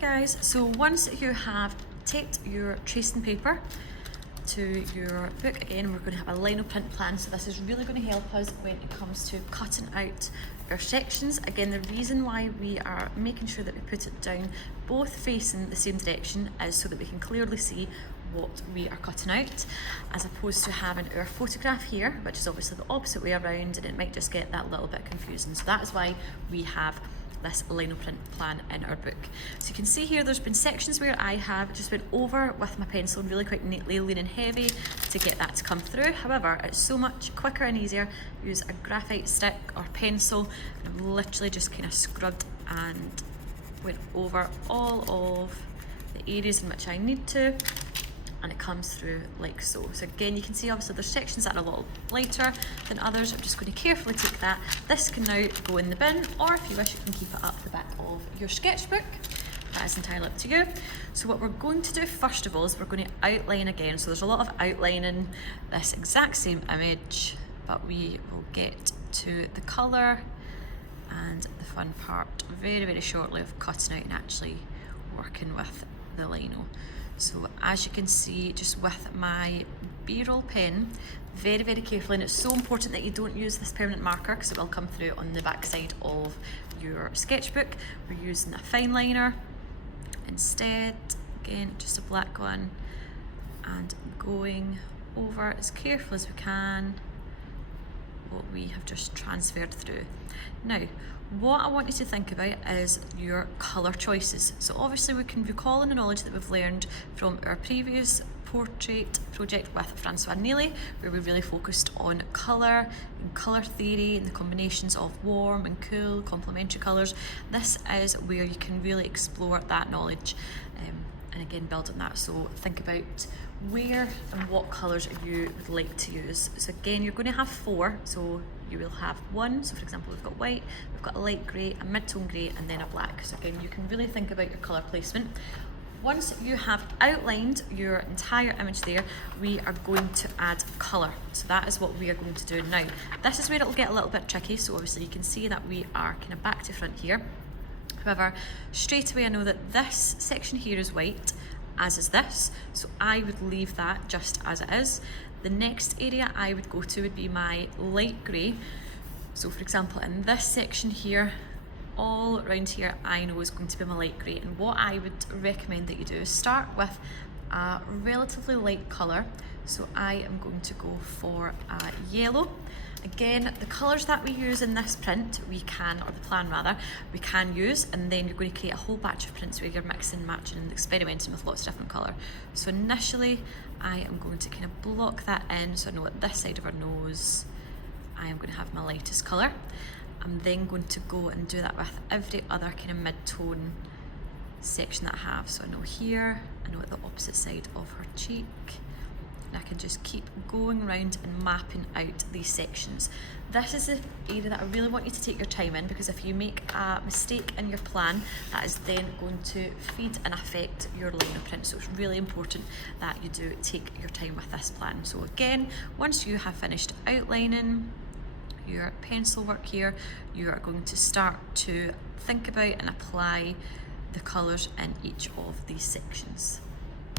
guys, so once you have taped your tracing paper to your book, again we're going to have a lino print plan, so this is really going to help us when it comes to cutting out our sections. Again, the reason why we are making sure that we put it down both facing the same direction is so that we can clearly see what we are cutting out, as opposed to having our photograph here, which is obviously the opposite way around, and it might just get that little bit confusing. So that is why we have this lino print plan in our book. So you can see here there's been sections where I have just went over with my pencil really quite neatly, leaning heavy to get that to come through. However, it's so much quicker and easier. Use a graphite stick or pencil, and I've literally just kind of scrubbed and went over all of the areas in which I need to, and it comes through like so. So again, you can see obviously there's sections that are a little lighter than others. I'm just going to carefully take that. This can now go in the bin, or if you wish you can keep it up the back of your sketchbook. That is entirely up to you. So what we're going to do first of all is we're going to outline again. So there's a lot of outlining this exact same image, but we will get to the colour and the fun part very shortly of cutting out and actually working with the lino. So as you can see, just with my B-roll pen, very carefully, and it's so important that you don't use this permanent marker because it will come through on the back side of your sketchbook. We're using a fine liner instead, again just a black one, and going over as careful as we can what we have just transferred through. Now, what I want you to think about is your colour choices. So obviously we can recall on the knowledge that we've learned from our previous portrait project with Francois Neely, where we really focused on colour and colour theory and the combinations of warm and cool, complementary colours. This is where you can really explore that knowledge and again build on that. So think about where and what colours you would like to use. So again, you're going to have 4, so you will have 1. So for example, we've got white, we've got a light grey, a mid-tone grey, and then a black. So again, you can really think about your colour placement. Once you have outlined your entire image there, we are going to add colour. So that is what we are going to do now. This is where it'll get a little bit tricky. So obviously you can see that we are kind of back to front here. However, straight away I know that this section here is white, as is this, so I would leave that just as it is. The next area I would go to would be my light grey. So for example, in this section here, all around here I know is going to be my light grey, and what I would recommend that you do is start with a relatively light colour. So I am going to go for a yellow. Again, the colours that we use in this print, we can, or the plan rather, we can use, and then you're going to create a whole batch of prints where you're mixing, matching and experimenting with lots of different colour. So initially, I am going to kind of block that in, so I know at this side of our nose, I am going to have my lightest colour. I'm then going to go and do that with every other kind of mid-tone section that I have. So I know here, I know at the opposite side of her cheek, and I can just keep going around and mapping out these sections. This is the area that I really want you to take your time in, because if you make a mistake in your plan, that is then going to feed and affect your lino print. So it's really important that you do take your time with this plan. So again, once you have finished outlining your pencil work here, you are going to start to think about and apply the colours in each of these sections.